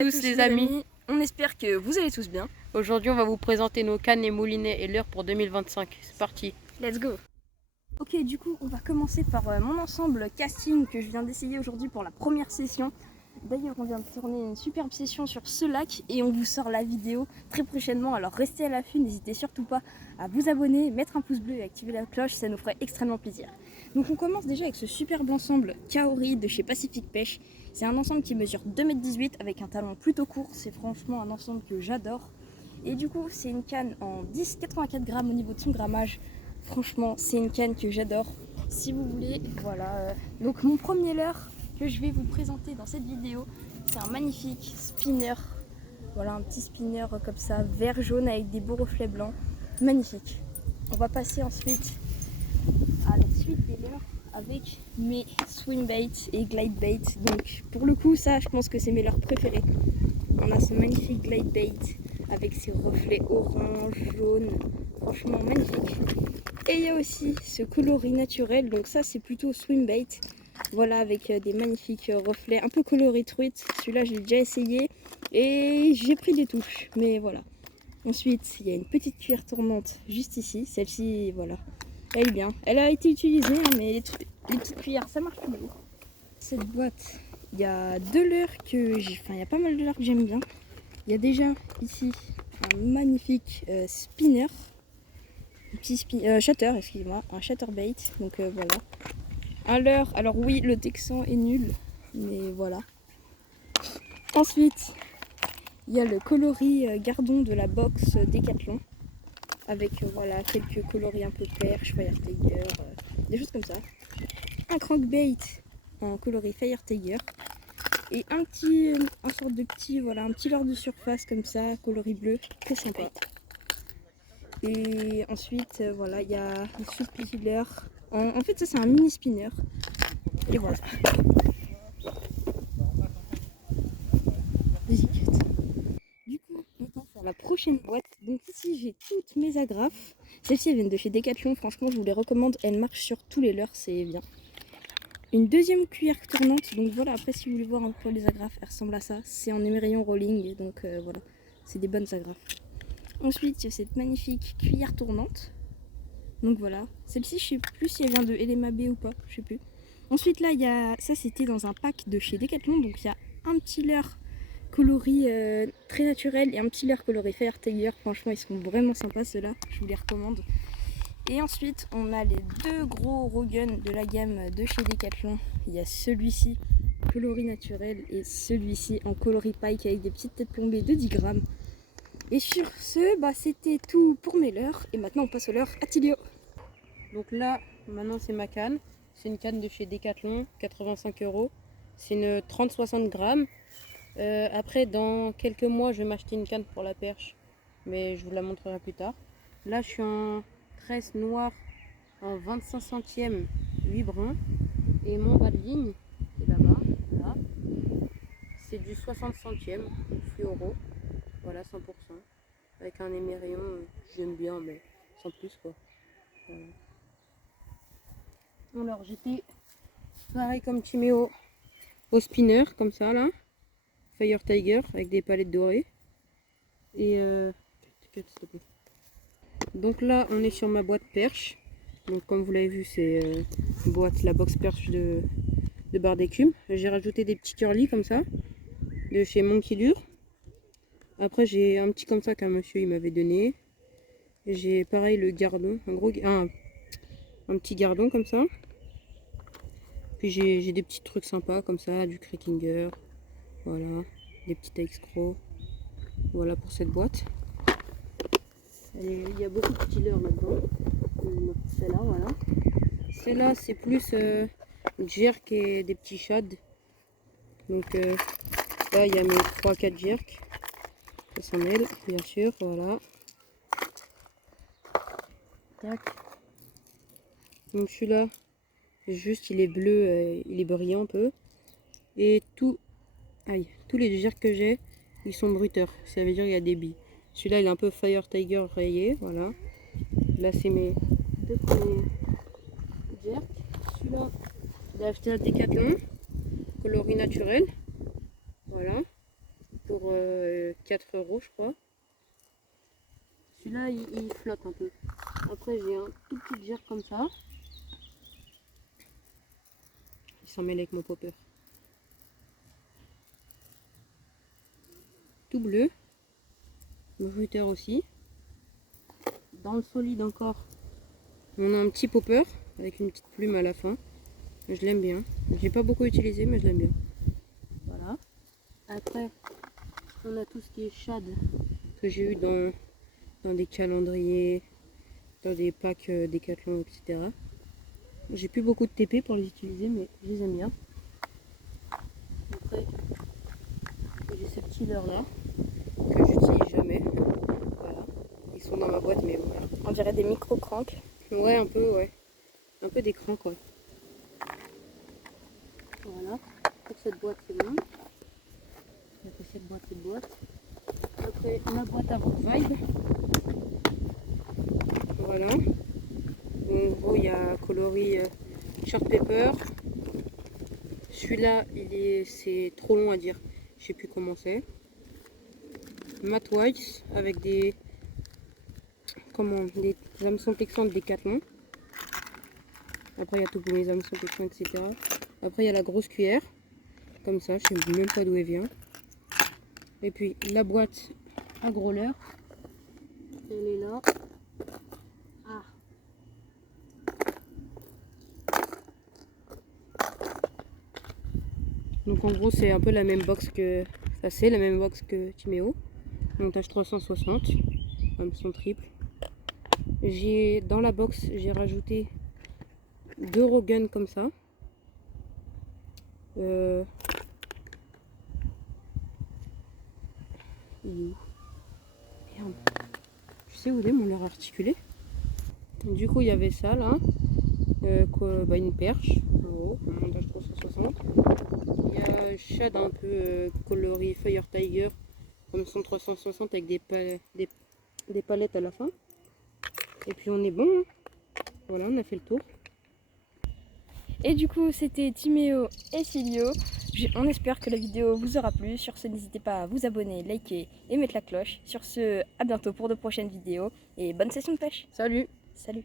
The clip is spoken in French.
Tous les amis, on espère que vous allez tous bien. Aujourd'hui on va vous présenter nos cannes et moulinets et l'heure pour 2025. C'est parti. Let's go. Ok, du coup on va commencer par mon ensemble casting que je viens d'essayer aujourd'hui pour la première session. D'ailleurs on vient de tourner une superbe session sur ce lac et on vous sort la vidéo très prochainement. Alors restez à l'affût, n'hésitez surtout pas à vous abonner, mettre un pouce bleu et activer la cloche, ça nous ferait extrêmement plaisir. Donc on commence déjà avec ce superbe ensemble Kaori de chez Pacific Pêche. C'est un ensemble qui mesure 2,18 m avec un talon plutôt court, c'est franchement un ensemble que j'adore. Et du coup c'est une canne en 10,84 g au niveau de son grammage. Franchement c'est une canne que j'adore. Si vous voulez, voilà. Donc mon premier leurre que je vais vous présenter dans cette vidéo, c'est un magnifique spinner. Voilà, un petit spinner comme ça, vert jaune avec des beaux reflets blancs. Magnifique. On va passer ensuite à la suite des leurres avec mes swing bait et glide bait. Donc pour le coup, ça je pense que c'est mes leurres préférés. On a ce magnifique glide bait avec ses reflets orange, jaune, franchement magnifique. Et il y a aussi ce coloris naturel, donc ça c'est plutôt swim bait. Voilà, avec des magnifiques reflets un peu colorés truite. Celui-là je l'ai déjà essayé et j'ai pris des touches, mais voilà. Ensuite il y a une petite cuillère tournante juste ici, celle-ci voilà. Elle est bien, elle a été utilisée hein, mais les petites cuillères ça marche toujours. Cette boîte, il y a deux leurres que j'ai, enfin il y a pas mal de leurres que j'aime bien. Il y a déjà ici un magnifique spinner, un petit shutter, excusez-moi, un chatterbait, donc voilà. Un leurre, alors oui le texan est nul, mais voilà. Ensuite, il y a le coloris gardon de la box Decathlon, avec voilà quelques coloris un peu perche, Fire Tiger, des choses comme ça. Un crankbait en coloris Fire Tiger. Et un sorte de petit, voilà, un petit leurre de surface comme ça, coloris bleu, très sympa. Et ensuite, voilà, il y a un petit leurre. En fait, ça c'est un mini spinner. Et voilà. Du coup, on va faire la prochaine boîte. Donc ici, j'ai toutes mes agrafes. Celles-ci, elles viennent de chez Decathlon. Franchement, je vous les recommande. Elles marchent sur tous les leurres, c'est bien. Une deuxième cuillère tournante, donc voilà, après si vous voulez voir un peu les agrafes, elles ressemblent à ça. C'est en émerillon rolling, donc voilà, c'est des bonnes agrafes. Ensuite, il y a cette magnifique cuillère tournante. Donc voilà, celle-ci, je sais plus si elle vient de Elema B ou pas, je sais plus. Ensuite là, il y a, ça c'était dans un pack de chez Decathlon, donc il y a un petit leurre coloris très naturel et un petit leurre coloré Fire Tiger. Franchement, ils sont vraiment sympas ceux-là, je vous les recommande. Et ensuite, on a les deux gros Rogun de la gamme de chez Decathlon. Il y a celui-ci, coloris naturel, et celui-ci en coloris pike avec des petites têtes plombées de 10 grammes. Et sur ce, bah, c'était tout pour mes leurres. Et maintenant, on passe aux leurres Attilio. Donc là, maintenant c'est ma canne. C'est une canne de chez Decathlon, 85 €. C'est une 30-60 grammes. Après, dans quelques mois, je vais m'acheter une canne pour la perche. Mais je vous la montrerai plus tard. Là, je suis en tresse noire en 25 centièmes 8 brins. Et mon bas de ligne, qui est là-bas, là, c'est du 60 centièmes fluoro. Voilà, 100%. Avec un émerillon, j'aime bien, mais sans plus quoi. Alors j'étais pareil comme Timéo au spinner, comme ça là. Fire Tiger avec des palettes dorées. Et donc là on est sur ma boîte perche. Donc comme vous l'avez vu, c'est la box perche de barre d'écume. J'ai rajouté des petits curly comme ça, de chez Monkey Lure. Après j'ai un petit comme ça qu'un monsieur il m'avait donné. J'ai pareil le gardon, un petit gardon comme ça. Puis j'ai des petits trucs sympas comme ça, du Crackinger, voilà, des petits X-Crow. Voilà pour cette boîte. Et il y a beaucoup de petits leurres là-dedans. Celle-là, voilà. Celle-là, c'est plus jerk et des petits shads. Donc là, il y a mes 3-4 jerks. 500 ml, bien sûr, voilà. Tac. Donc celui-là, juste il est bleu, il est brillant un peu. Et tous les jerks que j'ai, ils sont bruteurs. Ça veut dire qu'il y a des billes. Celui-là, il est un peu Fire Tiger rayé, voilà. Là, c'est mes deux premiers jerks. Celui-là, j'ai acheté à Decathlon, coloris naturel. Voilà. pour 4 € je crois. Celui-là il flotte un peu. Après j'ai un tout petit gerre comme ça. Il s'en mêle avec mon popper. Tout bleu. Le fruiteur aussi. Dans le solide encore, on a un petit popper avec une petite plume à la fin. Je l'aime bien. J'ai pas beaucoup utilisé mais je l'aime bien. Voilà. Après, on a tout ce qui est shad que j'ai eu dans des calendriers, dans des packs Décathlon, etc. J'ai plus beaucoup de TP pour les utiliser, mais je les aime bien. Après, j'ai ces petits leurres là que j'utilise jamais. Voilà. Ils sont dans ma boîte, mais voilà. On dirait des micro-cranks. Ouais, un peu, ouais. Un peu d'écran, quoi. Voilà. Pour cette boîte, c'est bon. Après, cette boîte. Après, ma boîte à Vibe. Voilà. En gros, il y a coloris Short Paper. Celui-là, c'est trop long à dire. Je sais plus comment c'est. Matte White avec des hameçons texans de Décathlon. Après, il y a tout pour les hameçons texans, etc. Après, il y a la grosse cuillère. Comme ça, je sais même pas d'où elle vient. Et puis, la boîte à gros leurre. Elle est là. Ah. Donc en gros c'est un peu la même box que Timéo. Montage 360, hameçon triple. Dans la box j'ai rajouté 2 Rogun comme ça. Il est où? Merde. Je sais où est mon leurre articulé. Du coup il y avait ça là. Une perche, en gros, un montage 360. Il y a shad un peu coloris Fire Tiger, comme son 360 avec des palettes à la fin. Et puis on est bon. Hein. Voilà, on a fait le tour. Et du coup, c'était Timéo et Silio. On espère que la vidéo vous aura plu. Sur ce, n'hésitez pas à vous abonner, liker et mettre la cloche. Sur ce, à bientôt pour de prochaines vidéos. Et bonne session de pêche. Salut! Salut!